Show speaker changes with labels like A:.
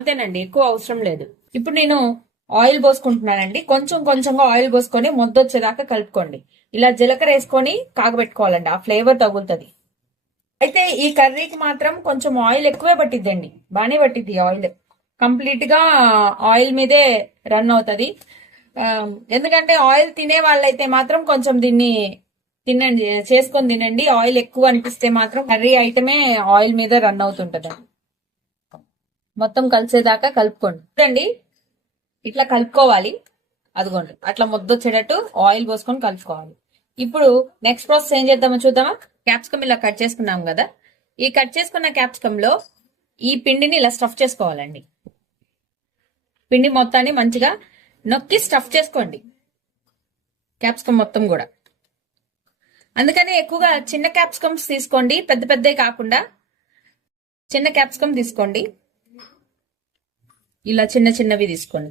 A: అంతేనండి ఎక్కువ అవసరం లేదు. ఇప్పుడు నేను ఆయిల్ పోసుకుంటున్నానండి. కొంచెం కొంచెంగా ఆయిల్ పోసుకొని ముద్దొచ్చేదాకా కలుపుకోండి. ఇలా జీలకర్ర వేసుకొని కాగబెట్టుకోవాలండి ఆ ఫ్లేవర్ తగులుతుంది. అయితే ఈ కర్రీకి మాత్రం కొంచెం ఆయిల్ ఎక్కువే పట్టిద్దండి బాగానే పట్టిద్ది ఆయిల్. కంప్లీట్గా ఆయిల్ మీదే రన్ అవుతుంది. ఎందుకంటే ఆయిల్ తినే వాళ్ళైతే మాత్రం కొంచెం దీన్ని తినండి చేసుకొని తినండి. ఆయిల్ ఎక్కువ అనిపిస్తే మాత్రం కర్రీ ఐటమే ఆయిల్ మీద రన్ అవుతుంటదండి. మొత్తం కలిసేదాకా కలుపుకోండి. చూడండి ఇట్లా కలుపుకోవాలి. అదిగోండి అట్లా ముద్దొచ్చేటట్టు ఆయిల్ పోసుకొని కలుపుకోవాలి. ఇప్పుడు నెక్స్ట్ ప్రాసెస్ ఏం చేద్దామో చూద్దామా? క్యాప్సికమ్ ఇలా కట్ చేసుకున్నాం కదా. ఈ కట్ చేసుకున్న క్యాప్సికమ్లో ఈ పిండిని ఇలా స్టఫ్ చేసుకోవాలండి. పిండి మొత్తాన్ని మంచిగా నొక్కి స్టఫ్ చేసుకోండి. క్యాప్సికమ్ మొత్తం కూడా. అందుకని ఎక్కువగా చిన్న క్యాప్సికమ్స్ తీసుకోండి. పెద్ద పెద్దవి కాకుండా చిన్న క్యాప్సికమ్ తీసుకోండి. ఇలా చిన్న చిన్నవి తీసుకోండి.